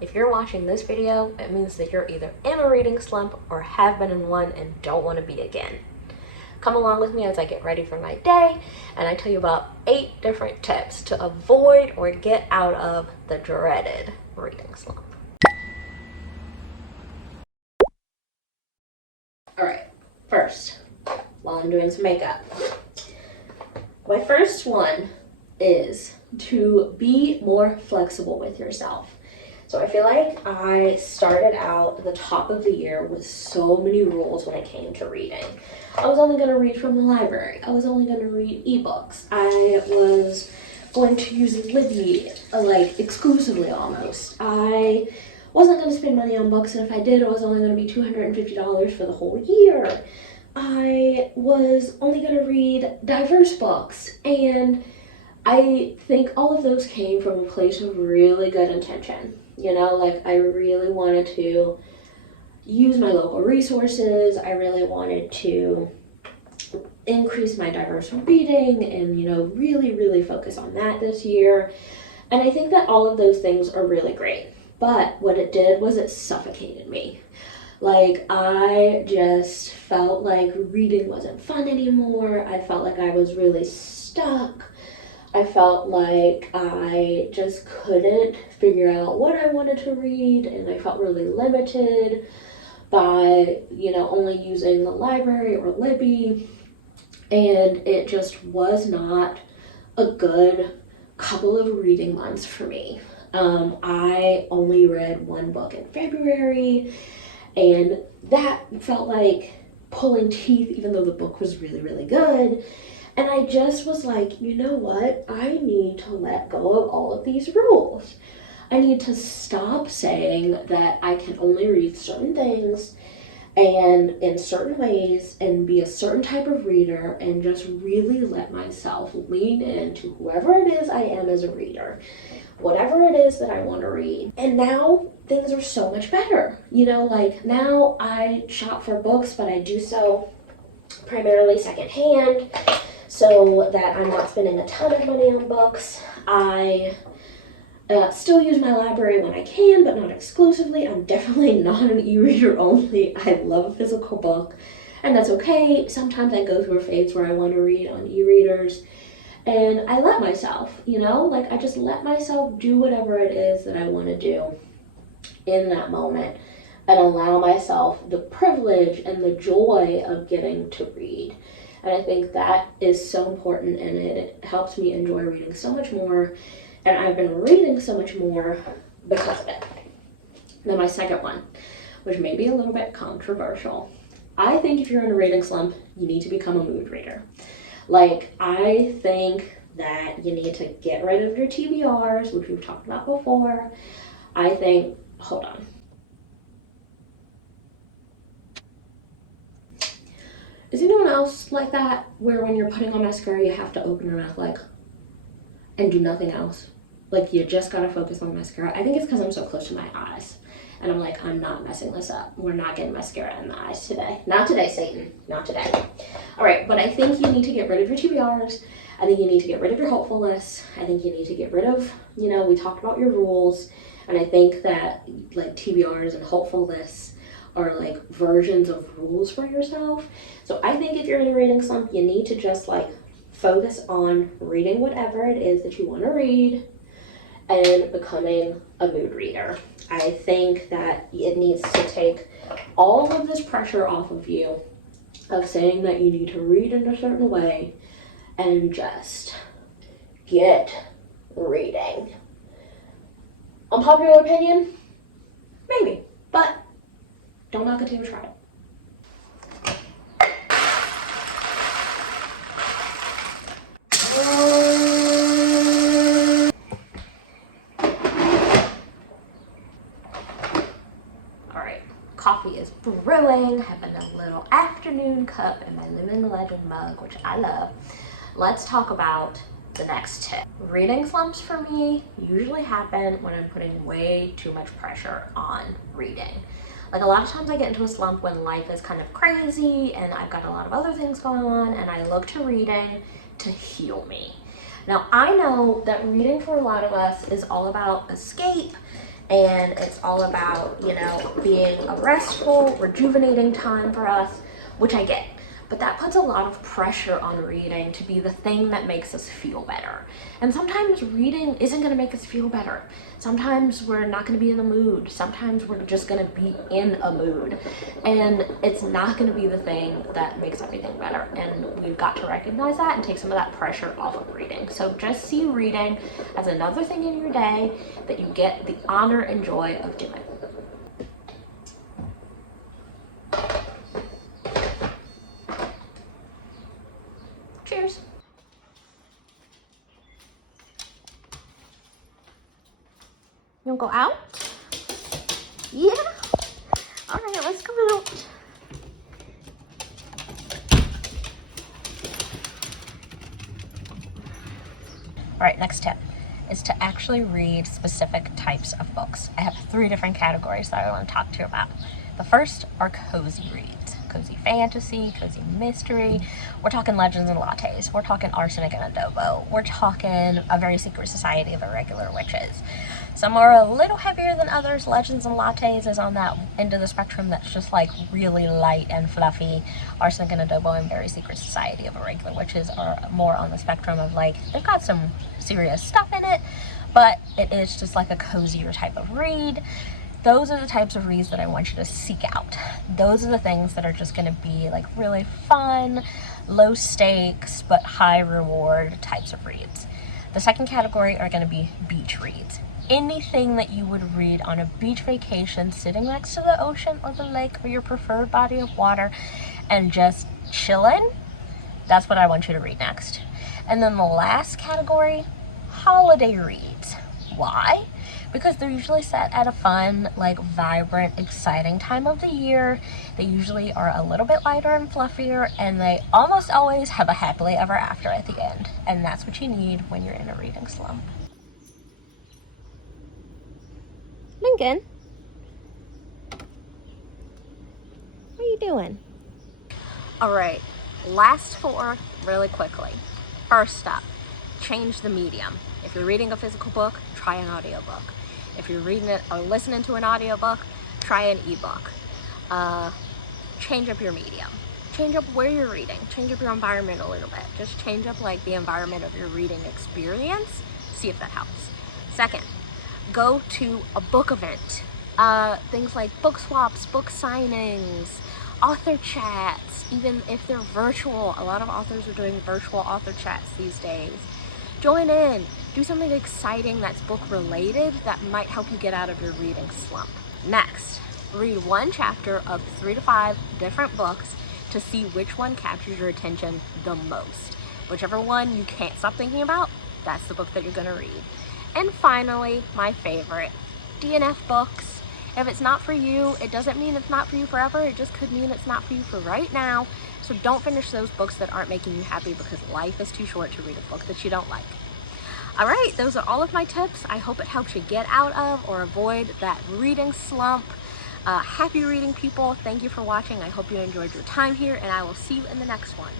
If you're watching this video, it means that you're either in a reading slump or have been in one and don't want to be again. Come along with me as I get ready for my day and I tell you about 8 different tips to avoid or get out of the dreaded reading slump. Alright, first, while I'm doing some makeup, my first one is to be more flexible with yourself. So I feel like I started out at the top of the year with so many rules when it came to reading. I was only going to read from the library. I was only going to read ebooks. I was going to use Libby, like exclusively almost. I wasn't going to spend money on books, and if I did, it was only going to be $250 for the whole year. I was only going to read diverse books, and I think all of those came from a place of really good intention. You know, like I really wanted to use my local resources. I really wanted to increase my diverse reading and, you know, really focus on that this year. And I think that all of those things are really great. But what it did was it suffocated me. Like, I just felt like reading wasn't fun anymore. I felt like I was really stuck. I felt like I just couldn't figure out what I wanted to read, and I felt really limited by, you know, only using the library or Libby, and it just was not a good couple of reading months for me. I only read one book in February, and that felt like pulling teeth, even though the book was really good. And I just was like, you know what? I need to let go of all of these rules. I need to stop saying that I can only read certain things and in certain ways and be a certain type of reader, and just really let myself lean into whoever it is I am as a reader, whatever it is that I want to read. And now things are so much better. You know, like now I shop for books, but I do so primarily secondhand, so that I'm not spending a ton of money on books. I still use my library when I can, but not exclusively. I'm definitely not an e-reader only. I love a physical book, and that's okay. Sometimes I go through a phase where I want to read on e-readers, and I let myself, you know, like I just let myself do whatever it is that I want to do in that moment, and allow myself the privilege and the joy of getting to read. And I think that is so important, and it helps me enjoy reading so much more. And I've been reading so much more because of it. Then my second one, which may be a little bit controversial. I think if you're in a reading slump, you need to become a mood reader. Like, I think that you need to get rid of your tbrs, which we've talked about before. I think, hold on. Is anyone else like that, where when you're putting on mascara, you have to open your mouth like, and do nothing else? Like, you just gotta focus on mascara. I think it's because I'm so close to my eyes. And I'm like, I'm not messing this up. We're not getting mascara in the eyes today. Not today, Satan. Not today. All right, but I think you need to get rid of your TBRs. I think you need to get rid of your hopefulness. I think you need to get rid of, you know, we talked about your rules. And I think that, like, TBRs and hopefulness are like versions of rules for yourself. So I think if you're in a reading slump, you need to just like focus on reading whatever it is that you want to read and becoming a mood reader. I think that it needs to take all of this pressure off of you of saying that you need to read in a certain way, and just get reading. Unpopular opinion? Maybe, but don't knock it till you try it. Alright, coffee is brewing. Having a little afternoon cup in my Living Legend mug, which I love. Let's talk about the next tip. Reading slumps for me usually happen when I'm putting way too much pressure on reading. Like, a lot of times I get into a slump when life is kind of crazy and I've got a lot of other things going on, and I look to reading to heal me. Now, I know that reading for a lot of us is all about escape and it's all about, being a restful, rejuvenating time for us, which I get. But that puts a lot of pressure on reading to be the thing that makes us feel better. And sometimes reading isn't going to make us feel better. Sometimes we're not going to be in the mood. Sometimes we're just going to be in a mood. And it's not going to be the thing that makes everything better. And we've got to recognize that and take some of that pressure off of reading. So just see reading as another thing in your day that you get the honor and joy of doing. Cheers. You wanna go out? Yeah? All right, let's go out. All right, next tip is to actually read specific types of books. I have 3 different categories that I want to talk to you about. The first are cozy reads. Cozy fantasy, cozy mystery. We're talking Legends and Lattes. We're talking Arsenic and Adobo. We're talking A Very Secret Society of Irregular Witches. Some are a little heavier than others. Legends and Lattes is on that end of the spectrum that's just like really light and fluffy. Arsenic and Adobo and Very Secret Society of Irregular Witches are more on the spectrum of like, they've got some serious stuff in it, but it is just like a cozier type of read. Those are the types of reads that I want you to seek out. Those are the things that are just going to be like really fun, low stakes, but high reward types of reads. The second category are going to be beach reads. Anything that you would read on a beach vacation, sitting next to the ocean or the lake or your preferred body of water and just chilling, that's what I want you to read next. And then the last category, holiday reads. Why? Because they're usually set at a fun, like vibrant, exciting time of the year. They usually are a little bit lighter and fluffier, and they almost always have a happily ever after at the end. And that's what you need when you're in a reading slump. Lincoln, what are you doing? All right, last 4 really quickly. First up, change the medium. If you're reading a physical book, try an audiobook. If you're reading it or listening to an audiobook, try an ebook. Change up your medium. Change up where you're reading. Change up your environment a little bit. Just change up like the environment of your reading experience. See if that helps. Second, go to a book event. Things like book swaps, book signings, author chats, even if they're virtual. A lot of authors are doing virtual author chats these days. Join in. Do something exciting that's book related that might help you get out of your reading slump. Next, read 1 chapter of 3 to 5 different books to see which one captures your attention the most. Whichever one you can't stop thinking about, that's the book that you're going to read. And finally, my favorite, DNF books. If it's not for you, it doesn't mean it's not for you forever. It just could mean it's not for you for right now. So don't finish those books that aren't making you happy, because life is too short to read a book that you don't like. All right, those are all of my tips. I hope it helps you get out of or avoid that reading slump. Happy reading, people. Thank you for watching. I hope you enjoyed your time here, and I will see you in the next one.